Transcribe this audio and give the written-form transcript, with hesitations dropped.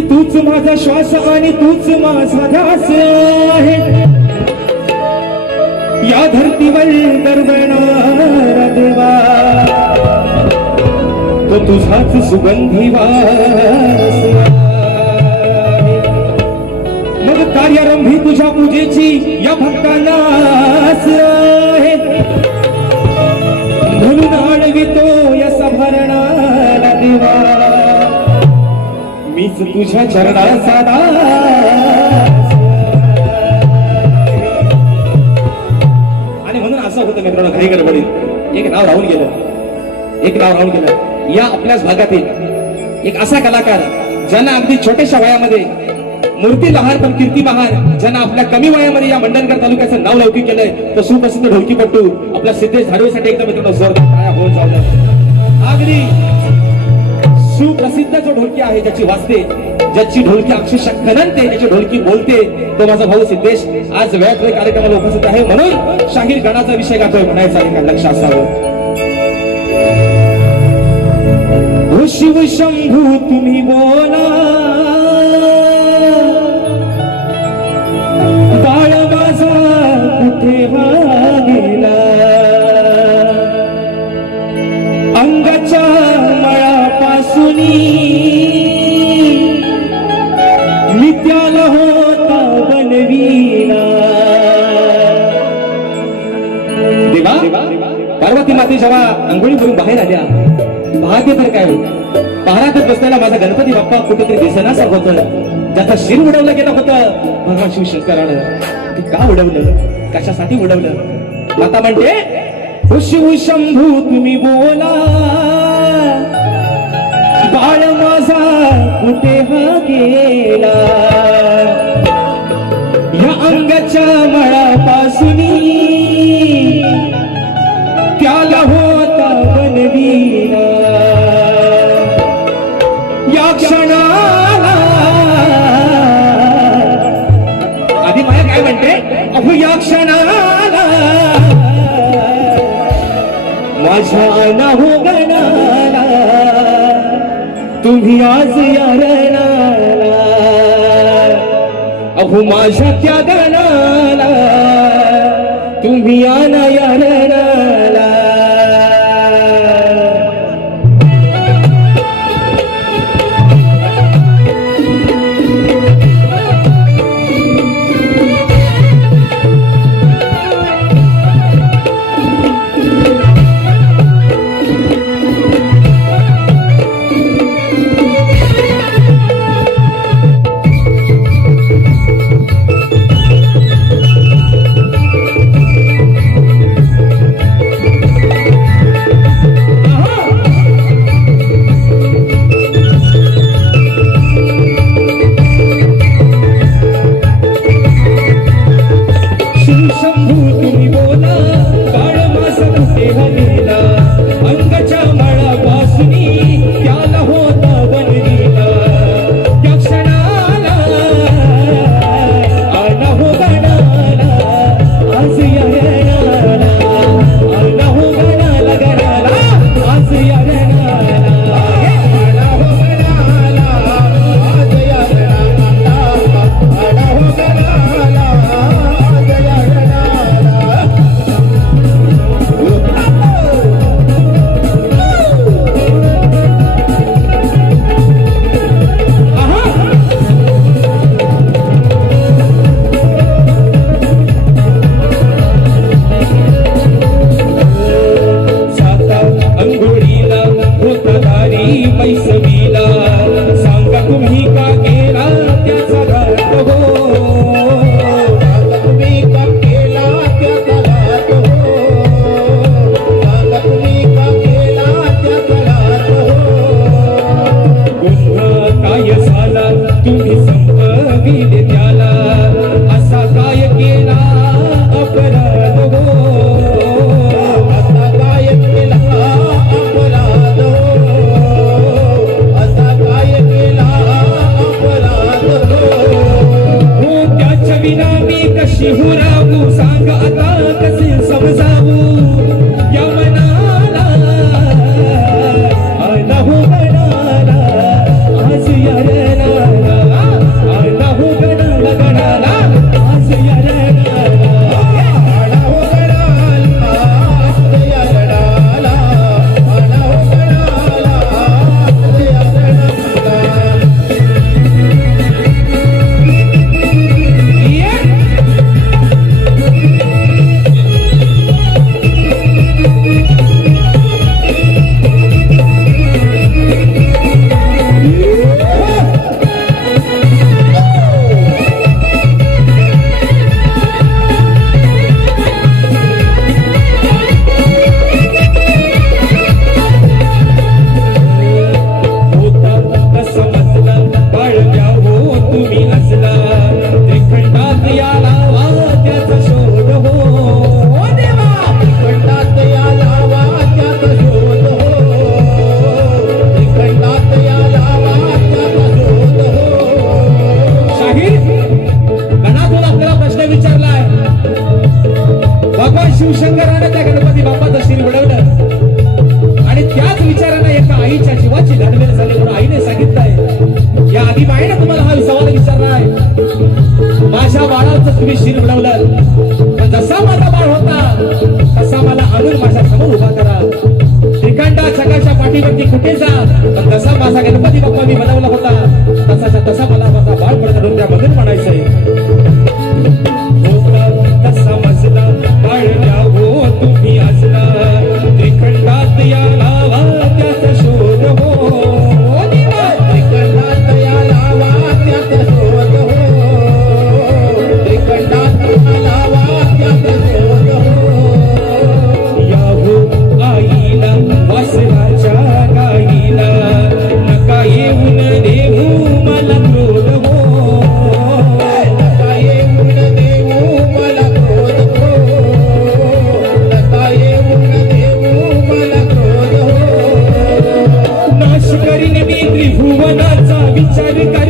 की तूच माझा श्वास आणि तूच माझा ध्यास आहे. या धरतीवर दरवळणारा देवा तो तुझाच सुगंधी वास आहे. मग कार्यारंभी तुझ्या पूजेची या भक्तांना आस आहे. म्हणून आणवितो या सभारणाला देवा मीच तुझ्या चरणाचा दास. आणि म्हणून असं होतं मित्रांनो, घरी गडबडीत एक नाव राहून गेलं. या आपल्याच भागातील एक असा कलाकार ज्यांना अगदी छोट्याशा वयामध्ये मूर्ती लहान पण कीर्ती महान, ज्यांना आपल्या कमी वयामध्ये या मंडणगड तालुक्याचं नाव लौकिक केलंय, तो सुप्रसिद्ध ढोलकीपट्टू आपला सिद्धेश धाडवेसाठी एकदम मित्रांनो जोरदार होऊन चाललं. अगदी सुप्रसिद्ध जो ढोलकी आहे, ज्याची वाजते, ज्याची ढोलकी अक्षरशः खननते, ज्याची ढोलकी बोलते, तो माझा भाऊ सिद्धेश आज वेळात वेळ कार्यक्रमाला उपस्थित आहे. म्हणून शाहीर गणाचा विषय गातोय म्हणायचा आहे का लक्ष असावं. शिव शंभू तुम्ही बोला, बाळ माझा कुठे गेला, अंगाच्या मळापासून मी त्याला होता बनविला. देवा पार्वती माते जेव्हा अंघोळी करून बाहेर आल्या, भाग्य तर काय पहारातच बसलेला माझा गणपती बाप्पा कुठेतरी दिसेनासा होत, ज्याचा शिर उडवलं गेलं होतं भगवान शिवशंकरानं. ते का उडवलं, कशासाठी उडवलं? माता म्हणते शिव शंभू तुम्ही बोला, बाळ माझा कुठे गेला, या अंगाच्या मळापासून त्याला होता बनविला. या क्षणाला आधी माया काय म्हणते, अहो या क्षणाला माझ्या नाहो गणाला तुम्ही आज या रणाला, अहो माझ्या त्या गणाला तुम्ही आना या रणाला. शिवशंकरानं त्या गणपती बाप्पाचं शिर घडवलं आणि त्याच विचारानं एका आईच्या जीवाची धडवेल झाली म्हणून आईने सांगितलंय या आदिमायेनं तुम्हाला हा सवाल विचारलाय माझ्या बाळाचं तुम्ही शिर घडवलं पण जसा माझा बाळ होता तसा मला आणून माझ्या समोर उभा करा श्रीखंडा जगाच्या पाठीवरती कुठे जा पण जसा माझा गणपती बाप्पा मी बनवला होता तसाच्या तसा मला माझा बाळ पडत नृत्यामधून म्हणायचंय तसा मजला बाळल्या हो तुम्ही असला श्रीखंडात या लावा त्याचा शोध हो त्रिकंडात या लावा त्याचा शोध हो त्रिकंडात या लावा त्याचा शोध हो या हो आईला वासनाच्या गाईला नका येऊन देऊ मला क्रोध हो नका येऊन देऊ मला क्रोध हो नका येऊन देऊ मला क्रोध हो नाश करीन मी त्रिभुवनाचा विचार करीन